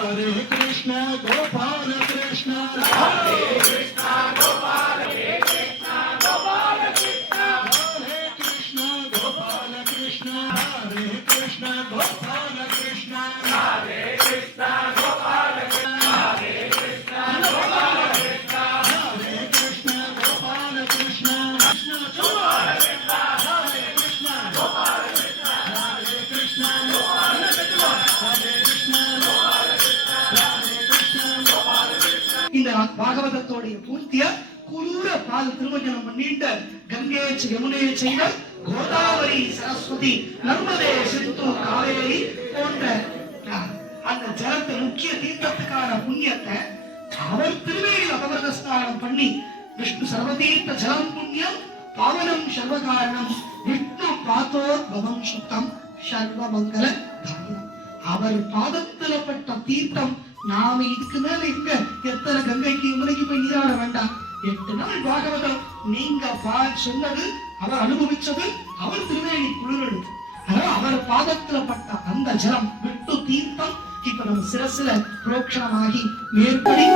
Hare Krishna, Gopala Krishna, Hare Krishna, Gopala Krishna, Gopala Krishna, Hare Krishna, Gopala Krishna, Hare Krishna, Gopala Krishna, Hare Krishna, Gopala Krishna, Hare Krishna, Gopala Krishna, Hare Krishna, Gopala Krishna, Krishna Gopala Krishna, Hare Krishna, Gopala Krishna, Hare Krishna, Gopala Krishna, Hare Krishna. இந்த பாகவதத்தோடைய பூர்த்திய குளூர பால் திருமஞ்சனம் பண்ணிட்டு கங்கை யமுனையை செய்த கோதாவரி சரஸ்வதி நர்மதே சிந்து காவேரி போன்ற அந்த ஜலத்தை முக்கிய தீர்த்தத்துக்கான புண்ணியத்தை அவர் திருவேணியில் அபவர்த ஸ்நானம் பண்ணி விஷ்ணு சர்வதீர்த்த ஜலம் புண்ணியம் பாவனம் சர்வகாரணம் விஷ்ணு பாத்தோர் பவம் சுத்தம் சர்வ மங்கள தாரணம். அவர் பாதத்துல பட்ட தீர்த்தம் நாம இதுக்கு மேல இங்க எத்தனை கங்கைக்கு யமுனைக்கு போய் நீராட வேண்டாம். 8 நாள் பாகவதம் நீங்க சொன்னது அவர் அனுபவிச்சது அவர் திருவேணி குளிரடு. அதனால அவர் பாதத்துல பட்ட அந்த ஜலம் விட்டு தீர்த்தம் இப்ப நம்ம சிரசுல புரோக்ஷணமாகி மேற்படி